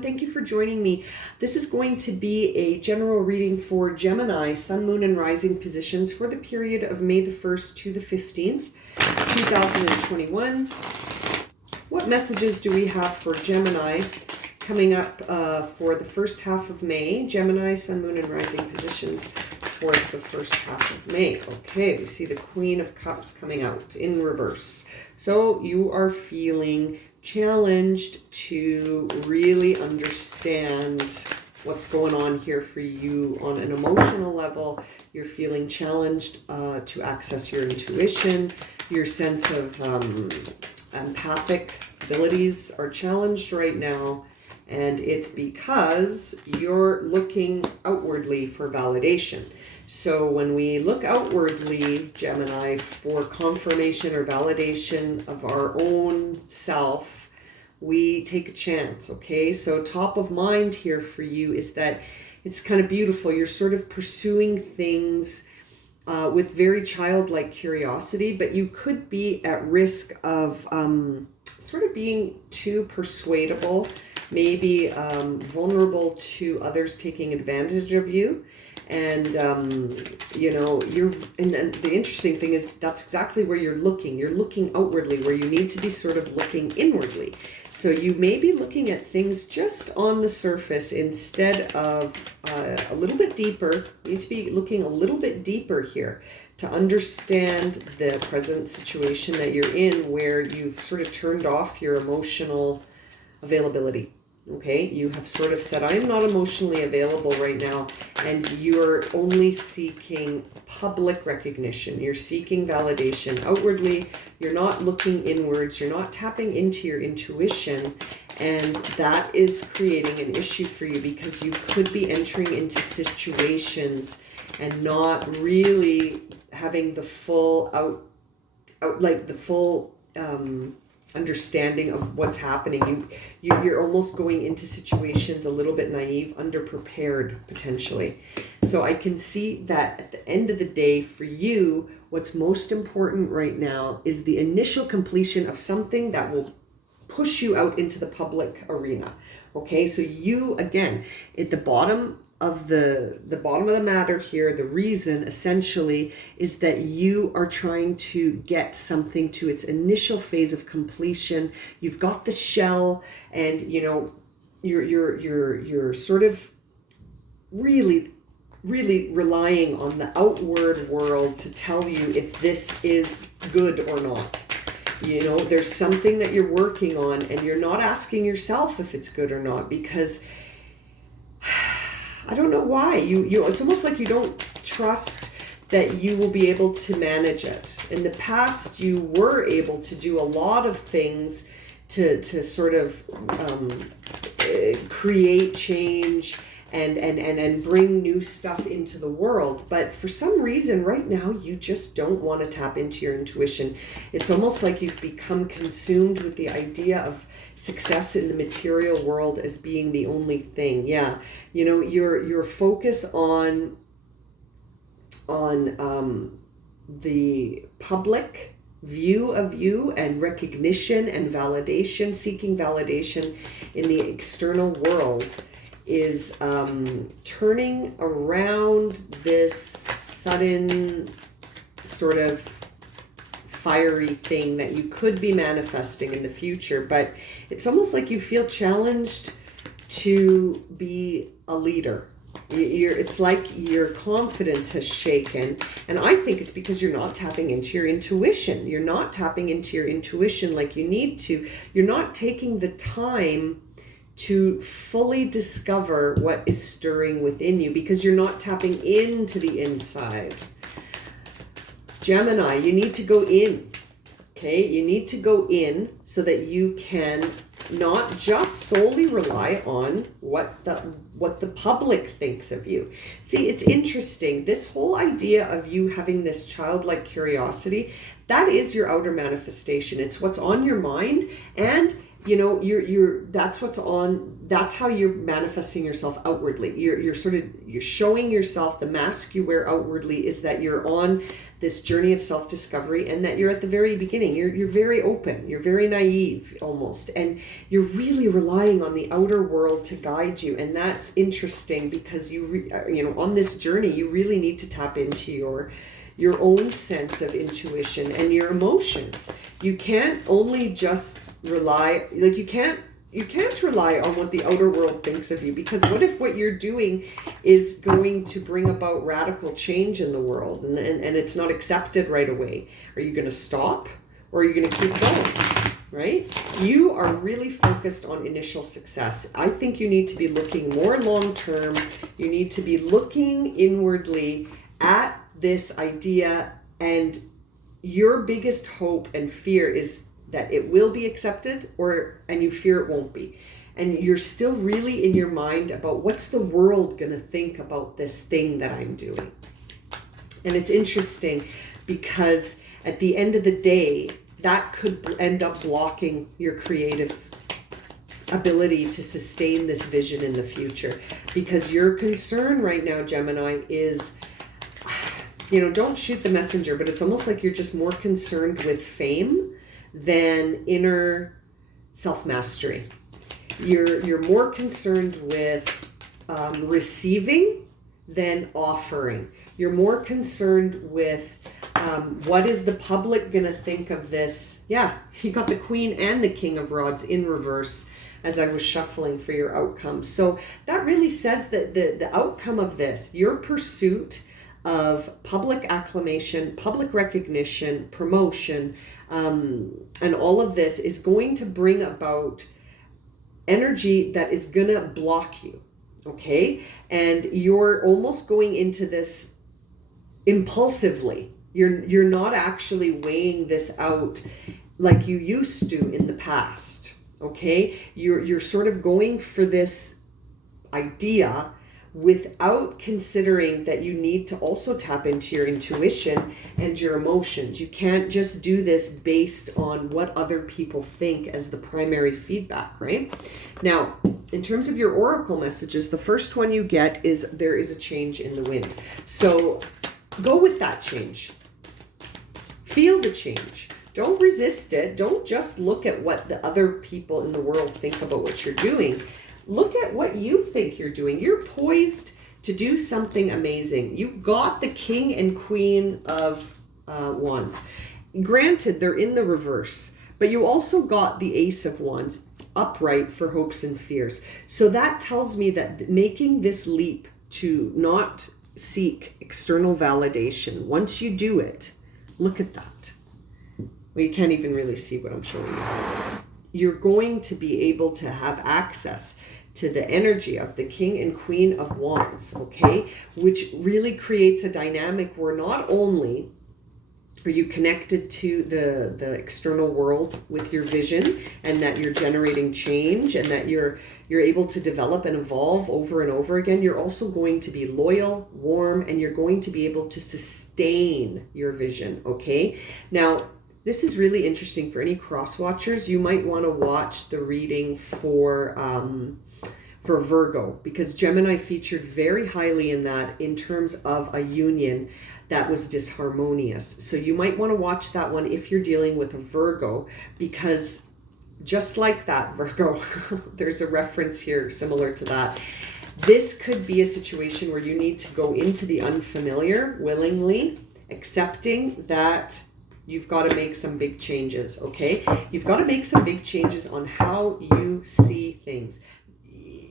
everyone. Thank you for joining me. This is going to be a general reading for Gemini, Sun, Moon, and Rising positions for the period of May the 1st to the 15th, 2021. What messages do we have for Gemini coming up for the first half of May? Gemini, Sun, Moon, and Rising positions for the first half of May. Okay, we see the Queen of Cups coming out in reverse. So you are feeling challenged to really understand what's going on here for you on an emotional level. You're feeling challenged to access your intuition. Your sense of empathic abilities are challenged right now. And it's because you're looking outwardly for validation. So when we look outwardly, Gemini, for confirmation or validation of our own self, we take a chance, okay? So top of mind here for you is that it's kind of beautiful. You're sort of pursuing things with very childlike curiosity, but you could be at risk of sort of being too persuadable, maybe vulnerable to others taking advantage of you. And, you know, and the interesting thing is that's exactly where you're looking. You're looking outwardly where you need to be sort of looking inwardly. So you may be looking at things just on the surface instead of a little bit deeper. You need to be looking a little bit deeper here to understand the present situation that you're in, where you've sort of turned off your emotional availability. Okay, you have sort of said, I'm not emotionally available right now, and you're only seeking public recognition. You're seeking validation outwardly. You're not looking inwards. You're not tapping into your intuition, and that is creating an issue for you because you could be entering into situations and not really having the full understanding of what's happening. You're almost going into situations a little bit naive, underprepared potentially. So I can see that at the end of the day for you, what's most important right now is the initial completion of something that will push you out into the public arena. Okay, so you, again, at the bottom of the matter here, the reason essentially is that you are trying to get something to its initial phase of completion. You've got the shell, and you know you're sort of really relying on the outward world to tell you if this is good or not. You know, there's something that you're working on, and you're not asking yourself if it's good or not because I don't know why. It's almost like you don't trust that you will be able to manage it. In the past, you were able to do a lot of things to sort of create change and bring new stuff into the world. But for some reason, right now, you just don't want to tap into your intuition. It's almost like you've become consumed with the idea of success in the material world as being the only thing. Yeah, you know, your focus on the public view of you and recognition and validation, seeking validation in the external world is turning around this sudden sort of fiery thing that you could be manifesting in the future. But it's almost like you feel challenged to be a leader. It's like your confidence has shaken, and I think it's because you're not tapping into your intuition. You're not tapping into your intuition like you need to. You're not taking the time to fully discover what is stirring within you because you're not tapping into the inside. Gemini, you need to go in, okay? You need to go in so that you can not just solely rely on what the public thinks of you. See, it's interesting. This whole idea of you having this childlike curiosity, that is your outer manifestation. It's what's on your mind, and you know, that's how you're manifesting yourself outwardly. You're showing yourself, the mask you wear outwardly is that you're on this journey of self-discovery, and that you're at the very beginning. You're very open, you're very naive almost, and you're really relying on the outer world to guide you. And that's interesting because you know, on this journey, you really need to tap into your own sense of intuition and your emotions. You can't only just rely, like you can't rely on what the outer world thinks of you, because what if what you're doing is going to bring about radical change in the world, and it's not accepted right away? Are you going to stop, or are you going to keep going? Right? You are really focused on initial success. I think you need to be looking more long term. You need to be looking inwardly at this idea, and your biggest hope and fear is that it will be accepted, and you fear it won't be. And you're still really in your mind about what's the world going to think about this thing that I'm doing. And it's interesting because at the end of the day, that could end up blocking your creative ability to sustain this vision in the future. Because your concern right now, Gemini, is, you know, don't shoot the messenger, but it's almost like you're just more concerned with fame than inner self-mastery. You're more concerned with receiving than offering. You're more concerned with what is the public going to think of this? Yeah, you got the Queen and the King of Rods in reverse as I was shuffling for your outcome. So that really says that the outcome of this, your pursuit of public acclamation, public recognition, promotion, and all of this is going to bring about energy that is going to block you, okay? And you're almost going into this impulsively. You're not actually weighing this out like you used to in the past, okay? You're sort of going for this idea without considering that you need to also tap into your intuition and your emotions. You can't just do this based on what other people think as the primary feedback, right? Now, in terms of your oracle messages, the first one you get is there is a change in the wind. So go with that change. Feel the change. Don't resist it. Don't just look at what the other people in the world think about what you're doing. Look at what you think you're doing. You're poised to do something amazing. You got the King and Queen of Wands. Granted, they're in the reverse, but you also got the Ace of Wands upright for hopes and fears. So that tells me that making this leap to not seek external validation, once you do it, look at that. Well, you can't even really see what I'm showing you. You're going to be able to have access to the energy of the King and Queen of Wands, okay? Which really creates a dynamic where not only are you connected to the external world with your vision, and that you're generating change, and that you're able to develop and evolve over and over again, you're also going to be loyal, warm, and you're going to be able to sustain your vision, okay? Now, this is really interesting for any cross watchers. You might want to watch the reading for Virgo, because Gemini featured very highly in that in terms of a union that was disharmonious. So you might want to watch that one if you're dealing with a Virgo, because just like that, Virgo, there's a reference here similar to that. This could be a situation where you need to go into the unfamiliar willingly, accepting that you've got to make some big changes, okay? You've got to make some big changes on how you see things.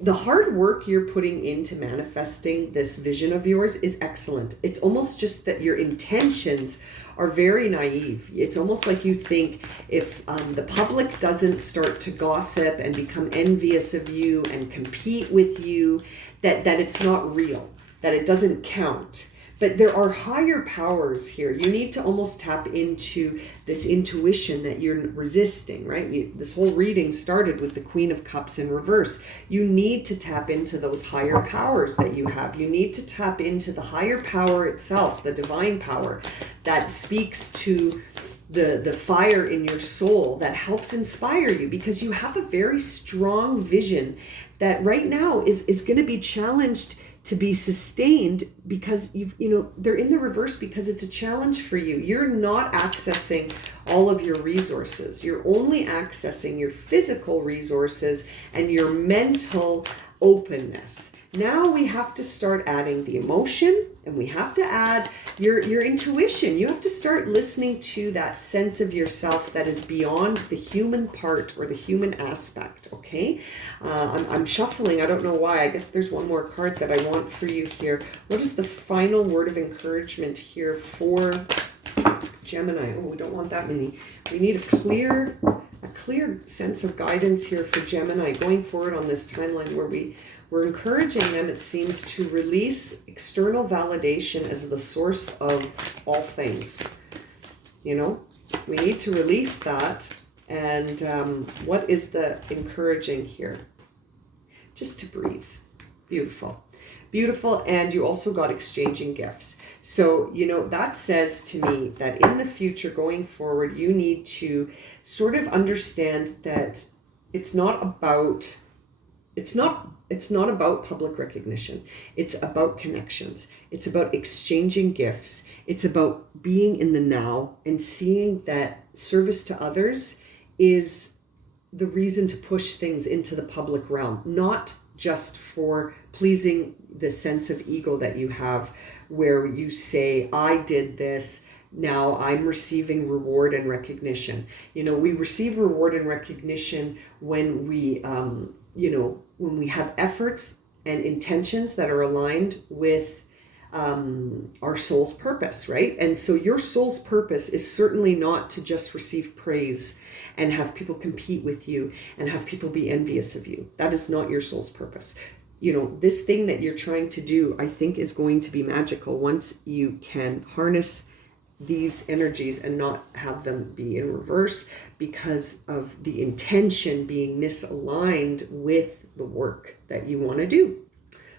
The hard work you're putting into manifesting this vision of yours is excellent. It's almost just that your intentions are very naive. It's almost like you think if the public doesn't start to gossip and become envious of you and compete with you, that it's not real, that it doesn't count. But there are higher powers here. You need to almost tap into this intuition that you're resisting, right? This whole reading started with the Queen of Cups in reverse. You need to tap into those higher powers that you have. You need to tap into the higher power itself, the divine power that speaks to the fire in your soul that helps inspire you, because you have a very strong vision that right now is going to be challenged to be sustained, because they're in the reverse because it's a challenge for you. You're not accessing all of your resources. You're only accessing your physical resources and your mental openness. Now we have to start adding the emotion, and we have to add your intuition. You have to start listening to that sense of yourself that is beyond the human part or the human aspect, okay? I'm shuffling. I don't know why. I guess there's one more card that I want for you here. What is the final word of encouragement here for Gemini? Oh, we don't want that many. We need a clear sense of guidance here for Gemini going forward on this timeline, where we're encouraging them, it seems, to release external validation as the source of all things. We need to release that. And what is the encouraging here? Just to breathe. Beautiful. Beautiful. And you also got exchanging gifts. So, that says to me that in the future going forward, you need to sort of understand that it's not about public recognition. It's about connections. It's about exchanging gifts. It's about being in the now and seeing that service to others is the reason to push things into the public realm, not just for pleasing the sense of ego that you have, where you say, I did this, now I'm receiving reward and recognition. We receive reward and recognition when we when we have efforts and intentions that are aligned with our soul's purpose, right? And so your soul's purpose is certainly not to just receive praise and have people compete with you and have people be envious of you. That is not your soul's purpose. This thing that you're trying to do, I think, is going to be magical once you can harness these energies and not have them be in reverse because of the intention being misaligned with the work that you want to do.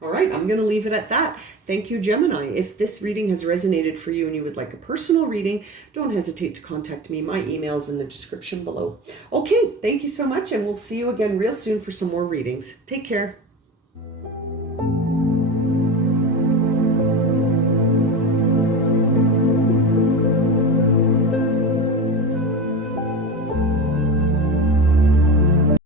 All right, I'm going to leave it at that. Thank you, Gemini. If this reading has resonated for you and you would like a personal reading, don't hesitate to contact me. My email is in the description below. Okay, thank you so much, and we'll see you again real soon for some more readings. Take care.